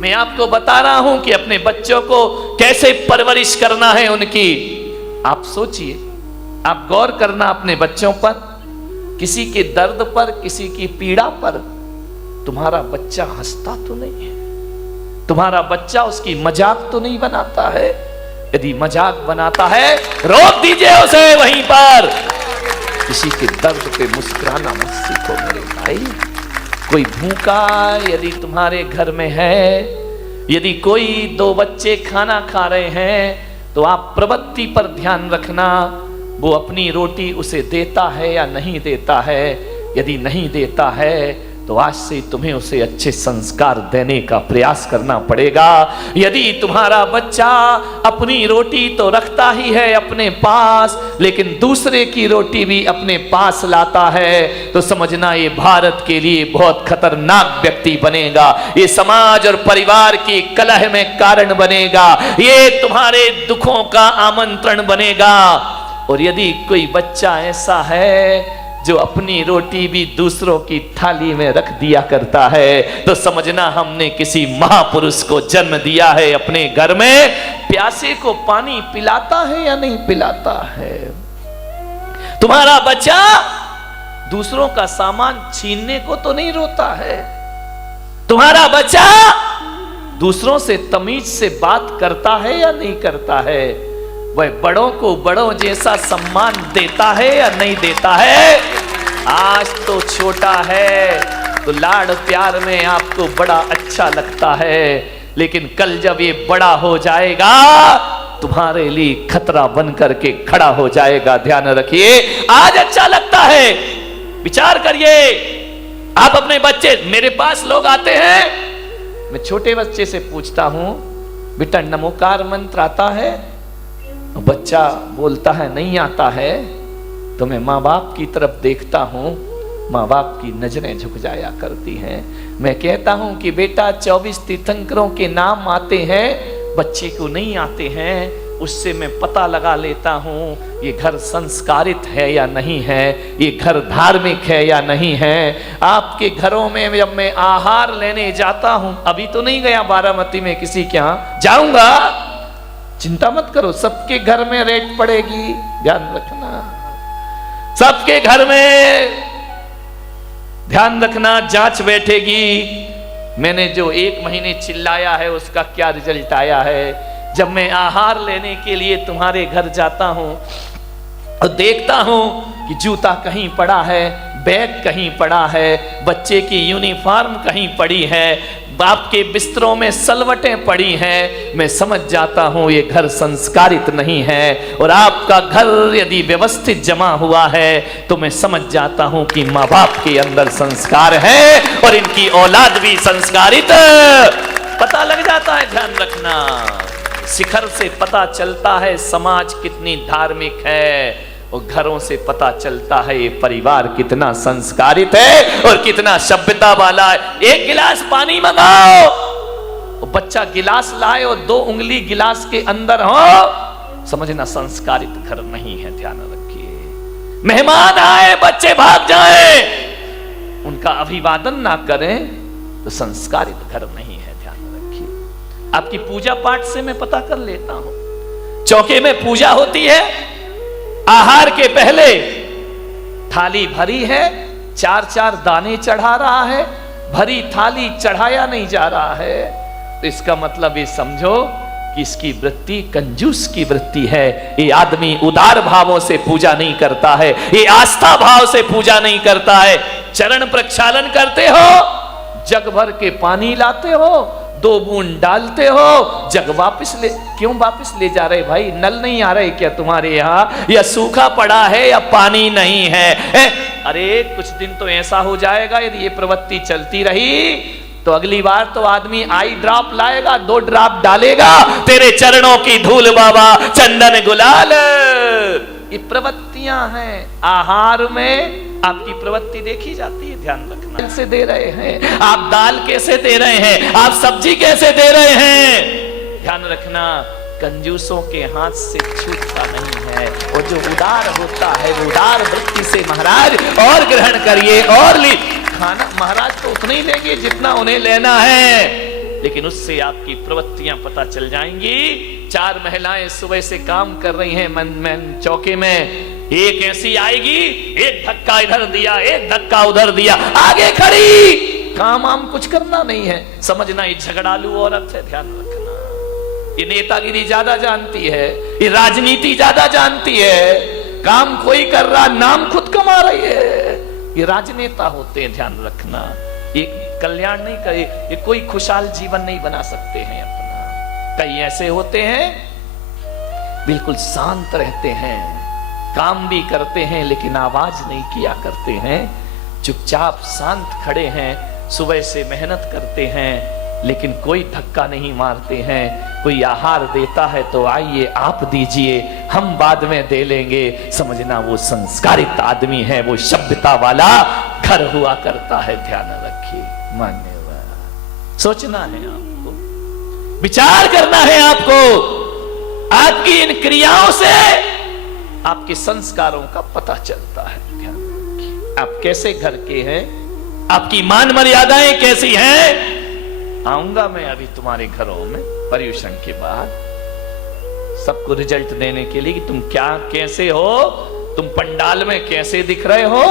मैं आपको बता रहा हूं कि अपने बच्चों को कैसे परवरिश करना है उनकी। आप सोचिए, आप गौर करना अपने बच्चों पर, किसी के दर्द पर, किसी की पीड़ा पर तुम्हारा बच्चा हंसता तो नहीं है, तुम्हारा बच्चा उसकी मजाक तो नहीं बनाता है। यदि मजाक बनाता है रोक दीजिए उसे वहीं पर। किसी के दर्द पे मुस्कुराना मत सीखो मेरे भाई। कोई भूखा यदि तुम्हारे घर में है, यदि कोई दो बच्चे खाना खा रहे हैं, तो आप प्रवृत्ति पर ध्यान रखना, वो अपनी रोटी उसे देता है या नहीं देता है। यदि नहीं देता है तो आज से तुम्हें उसे अच्छे संस्कार देने का प्रयास करना पड़ेगा। यदि तुम्हारा बच्चा अपनी रोटी तो रखता ही है अपने पास, लेकिन दूसरे की रोटी भी अपने पास लाता है, तो समझना ये भारत के लिए बहुत खतरनाक व्यक्ति बनेगा। ये समाज और परिवार की कलह में कारण बनेगा। ये तुम्हारे दुखों का आमंत्रण बनेगा। और यदि कोई बच्चा ऐसा है जो अपनी रोटी भी दूसरों की थाली में रख दिया करता है, तो समझना हमने किसी महापुरुष को जन्म दिया है अपने घर में। प्यासे को पानी पिलाता है या नहीं पिलाता है? तुम्हारा बच्चा दूसरों का सामान छीनने को तो नहीं रोता है। तुम्हारा बच्चा दूसरों से तमीज से बात करता है या नहीं करता है? वह बड़ों को बड़ों जैसा सम्मान देता है या नहीं देता है? आज तो छोटा है तो लाड़ प्यार में आपको बड़ा अच्छा लगता है, लेकिन कल जब ये बड़ा हो जाएगा तुम्हारे लिए खतरा बन करके खड़ा हो जाएगा। ध्यान रखिए, आज अच्छा लगता है। विचार करिए, आप अपने बच्चे, मेरे पास लोग आते हैं, मैं छोटे बच्चे से पूछता हूं, बेटा नमोकार मंत्र आता है? बच्चा बोलता है नहीं आता है। तो मैं माँ बाप की तरफ देखता हूँ, माँ बाप की नजरें झुक जाया करती हैं। मैं कहता हूँ कि बेटा 24 तीर्थंकरों के नाम आते हैं, बच्चे को नहीं आते हैं। उससे मैं पता लगा लेता हूँ ये घर संस्कारित है या नहीं है, ये घर धार्मिक है या नहीं है। आपके घरों में जब मैं आहार लेने जाता हूँ, अभी तो नहीं गया बारामती में किसी के यहाँ, जाऊंगा, चिंता मत करो, सबके घर में रेट पड़ेगी, ध्यान रखना। सबके घर में ध्यान रखना, जांच बैठेगी। मैंने जो 1 महीने चिल्लाया है उसका क्या रिजल्ट आया है। जब मैं आहार लेने के लिए तुम्हारे घर जाता हूं और देखता हूं कि जूता कहीं पड़ा है, बैग कहीं पड़ा है, बच्चे की यूनिफॉर्म कहीं पड़ी है, बाप के बिस्तरों में सलवटें पड़ी हैं, मैं समझ जाता हूं ये घर संस्कारित नहीं है। और आपका घर यदि व्यवस्थित जमा हुआ है तो मैं समझ जाता हूं कि माँ बाप के अंदर संस्कार है और इनकी औलाद भी संस्कारित, पता लग जाता है। ध्यान रखना, शिखर से पता चलता है समाज कितनी धार्मिक है, और घरों से पता चलता है ये परिवार कितना संस्कारित है और कितना सभ्यता वाला है। 1 गिलास पानी मंगाओ, और बच्चा गिलास लाए और 2 उंगली गिलास के अंदर हो, समझना संस्कारित घर नहीं है। ध्यान रखिए, मेहमान आए बच्चे भाग जाएं, उनका अभिवादन ना करें तो संस्कारित घर नहीं है। ध्यान रखिए, आपकी पूजा पाठ से मैं पता कर लेता हूं। चौके में पूजा होती है, आहार के पहले थाली भरी है, 4-4 दाने चढ़ा रहा है, भरी थाली चढ़ाया नहीं जा रहा है, तो इसका मतलब ये समझो कि इसकी वृत्ति कंजूस की वृत्ति है। ये आदमी उदार भावों से पूजा नहीं करता है, ये आस्था भाव से पूजा नहीं करता है। चरण प्रक्षालन करते हो, जग भर के पानी लाते हो, 2 बूंद डालते हो, जग वापस ले, क्यों वापस ले जा रहे भाई? नल नहीं आ रहे क्या तुम्हारे यहाँ, या सूखा पड़ा है या पानी नहीं है? अरे कुछ दिन तो ऐसा हो जाएगा यदि ये प्रवृत्ति चलती रही तो अगली बार तो आदमी आई ड्रॉप लाएगा, 2 ड्रॉप डालेगा, तेरे चरणों की धूल बाबा, चंदन गुलाल। ये प्रवृत्तियां हैं। आहार में आपकी प्रवृत्ति देखी जाती है। ध्यान रखना, कैसे दे रहे हैं आप, दाल कैसे दे रहे हैं आप, सब्जी कैसे दे रहे हैं। ध्यान रखना, कंजूसों के हाथ से छूटता नहीं है, और जो उदार होता है वो उदार वृत्ति से महाराज और ग्रहण करिए और ली। खाना महाराज तो उतना ही लेंगे जितना उन्हें लेना है। लेकिन उससे आपकी प्रवृत्तियां पता चल जाएंगी। 4 महिलाएं सुबह से काम कर रही हैं मन चौके में, एक ऐसी आएगी, एक धक्का इधर दिया, एक धक्का उधर दिया, आगे खड़ी, काम आम कुछ करना नहीं है, समझना ये झगड़ालू औरत है। ध्यान रखना, ये नेतागिरी ज्यादा जानती है, ये राजनीति ज्यादा जानती है, काम कोई कर रहा, नाम खुद कमा रही है, ये राजनेता होते हैं। ध्यान रखना, ये कल्याण नहीं करे, ये कोई खुशहाल जीवन नहीं बना सकते हैं अपना। कई ऐसे होते हैं बिल्कुल शांत रहते हैं, काम भी करते हैं लेकिन आवाज नहीं किया करते हैं, चुपचाप शांत खड़े हैं, सुबह से मेहनत करते हैं लेकिन कोई धक्का नहीं मारते हैं। कोई आहार देता है तो आइए आप दीजिए, हम बाद में दे लेंगे, समझना वो संस्कारित आदमी है, वो सभ्यता वाला घर हुआ करता है। ध्यान रखिए, मान्यवर, सोचना है आपको, विचार करना है आपको, आपकी इन क्रियाओं से आपके संस्कारों का पता चलता है। ध्यान रखिए, आप कैसे घर के हैं, आपकी मान मर्यादाएं कैसी हैं। आऊंगा मैं अभी तुम्हारे घरों में पर्यूषण के बाद, सबको रिजल्ट देने के लिए कि तुम क्या कैसे हो, तुम पंडाल में कैसे दिख रहे हो,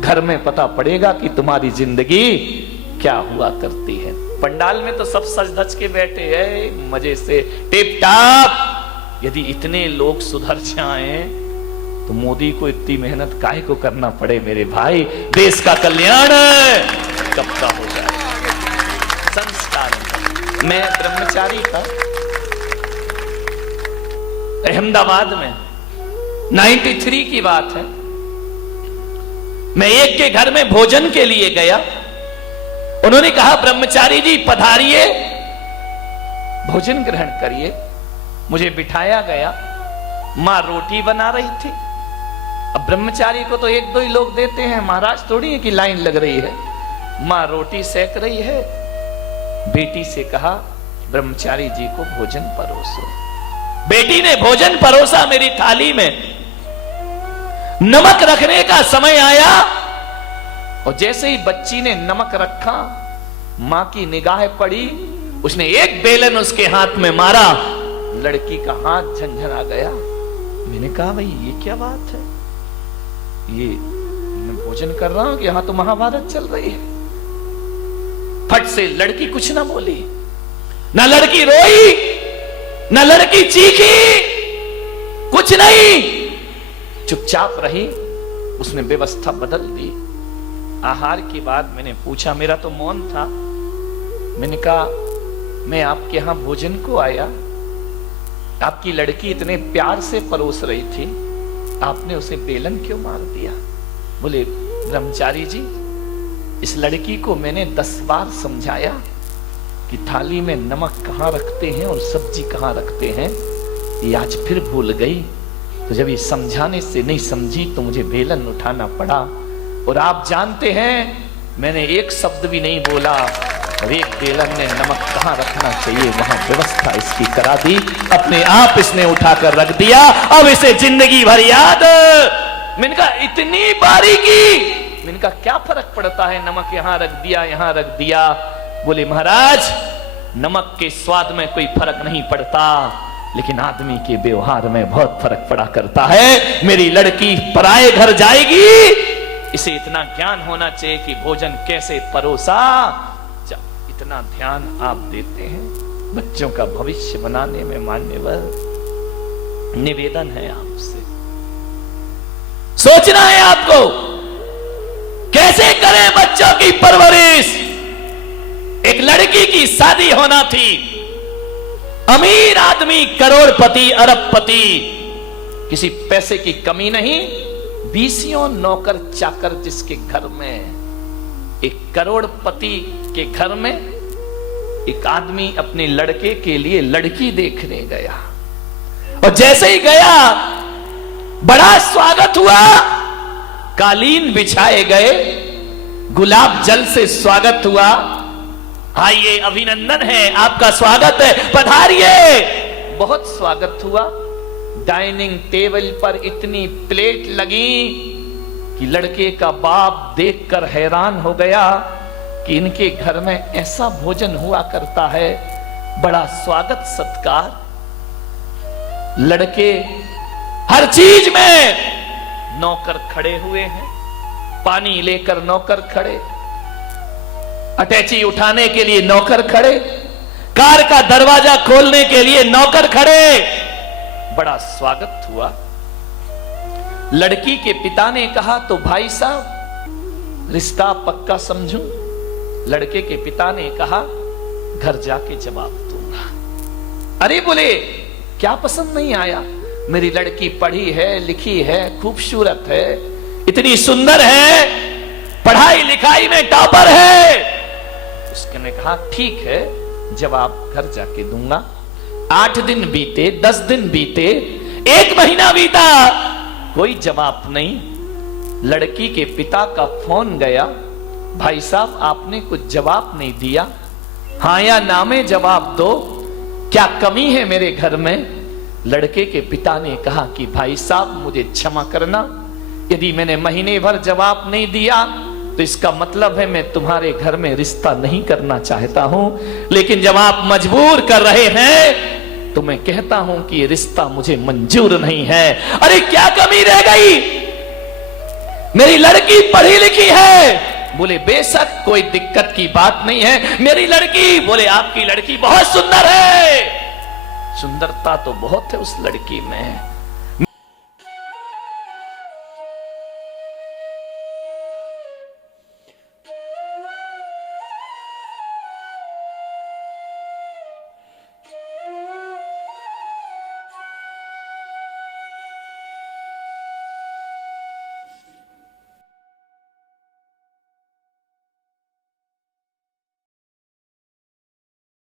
घर में पता पड़ेगा कि तुम्हारी जिंदगी क्या हुआ करती है। पंडाल में तो सब सज धज के बैठे हैं मजे से, टिप टाप। यदि इतने लोग सुधर जाएं तो मोदी को इतनी मेहनत काहे को करना पड़े मेरे भाई, देश का कल्याण कब का हो जाए। संस्कार, मैं ब्रह्मचारी था अहमदाबाद में, 93 की बात है। मैं एक के घर में भोजन के लिए गया, उन्होंने कहा ब्रह्मचारी जी पधारिए, भोजन ग्रहण करिए। मुझे बिठाया गया, मां रोटी बना रही थी। अब ब्रह्मचारी को तो 1-2 ही लोग देते हैं, महाराज थोड़ी है कि लाइन लग रही है। मां रोटी सेक रही है, बेटी से कहा ब्रह्मचारी जी को भोजन परोसो। बेटी ने भोजन परोसा मेरी थाली में, नमक रखने का समय आया और जैसे ही बच्ची ने नमक रखा, मां की निगाह पड़ी, उसने एक बेलन उसके हाथ में मारा, लड़की का हाथ झंझना गया। मैंने कहा भाई ये क्या बात है, ये मैं भोजन कर रहा हूं कि यहां तो महाभारत चल रही है। फट से लड़की कुछ ना बोली, ना लड़की रोई, ना लड़की चीखी, कुछ नहीं, चुपचाप रही। उसने व्यवस्था बदल दी। आहार के बाद मैंने पूछा, मेरा तो मौन था, मैंने कहा मैं आपके यहां भोजन को आया, आपकी लड़की इतने प्यार से परोस रही थी, आपने उसे बेलन क्यों मार दिया? बोले ब्रह्मचारी जी, इस लड़की को मैंने 10 बार समझाया कि थाली में नमक कहां रखते हैं और सब्जी कहां रखते हैं, ये आज फिर भूल गई। तो जब ये समझाने से नहीं समझी तो मुझे बेलन उठाना पड़ा। और आप जानते हैं मैंने एक शब्द भी नहीं बोला और एक बेलन ने नमक कहां रखना चाहिए वहां व्यवस्था इसकी करा दी, अपने आप इसने उठाकर रख दिया। अब इसे जिंदगी भर याद। मैंने कहा इतनी बारीकी, मैंने कहा क्या फर्क पड़ता है, नमक यहां रख दिया, यहां रख दिया। बोले महाराज नमक के स्वाद में कोई फर्क नहीं पड़ता, लेकिन आदमी के व्यवहार में बहुत फर्क पड़ा करता है। मेरी लड़की पराये घर जाएगी, इसे इतना ज्ञान होना चाहिए कि भोजन कैसे परोसा। इतना ध्यान आप देते हैं बच्चों का भविष्य बनाने में। मान्यवर, निवेदन है आपसे, सोचना है आपको कैसे करें बच्चों की परवरिश। एक लड़की की शादी होना थी, अमीर आदमी, करोड़पति, अरबपति, किसी पैसे की कमी नहीं, 20 नौकर चाकर जिसके घर में, एक करोड़पति के घर में एक आदमी अपने लड़के के लिए लड़की देखने गया। और जैसे ही गया बड़ा स्वागत हुआ, कालीन बिछाए गए, गुलाब जल से स्वागत हुआ। आइए, अभिनंदन है, आपका स्वागत है, पधारिए। बहुत स्वागत हुआ। डाइनिंग टेबल पर इतनी प्लेट लगी कि लड़के का बाप देखकर हैरान हो गया। कि इनके घर में ऐसा भोजन हुआ करता है, बड़ा स्वागत सत्कार, लड़के हर चीज में नौकर खड़े हुए हैं, पानी लेकर नौकर खड़े, अटैची उठाने के लिए नौकर खड़े, कार का दरवाजा खोलने के लिए नौकर खड़े, बड़ा स्वागत हुआ। लड़की के पिता ने कहा तो भाई साहब रिश्ता पक्का समझूं। लड़के के पिता ने कहा घर जाके जवाब दूंगा। अरे बोले क्या पसंद नहीं आया? मेरी लड़की पढ़ी है, लिखी है, खूबसूरत है, इतनी सुंदर है, पढ़ाई लिखाई में टॉपर है। उसने कहा ठीक है, जवाब घर जाके दूंगा। 8 दिन बीते, 10 दिन बीते, 1 महीना बीता, कोई जवाब नहीं। लड़की के पिता का फोन गया, भाई साहब आपने कुछ जवाब नहीं दिया, हां या ना में जवाब दो, क्या कमी है मेरे घर में? लड़के के पिता ने कहा कि भाई साहब मुझे क्षमा करना, यदि मैंने महीने भर जवाब नहीं दिया तो इसका मतलब है मैं तुम्हारे घर में रिश्ता नहीं करना चाहता हूं, लेकिन जब आप मजबूर कर रहे हैं तो मैं कहता हूं कि ये रिश्ता मुझे मंजूर नहीं है। अरे क्या कमी रह गई? मेरी लड़की पढ़ी लिखी है। बोले बेशक कोई दिक्कत की बात नहीं है, मेरी लड़की, बोले आपकी लड़की बहुत सुंदर है। सुंदरता तो बहुत है उस लड़की में,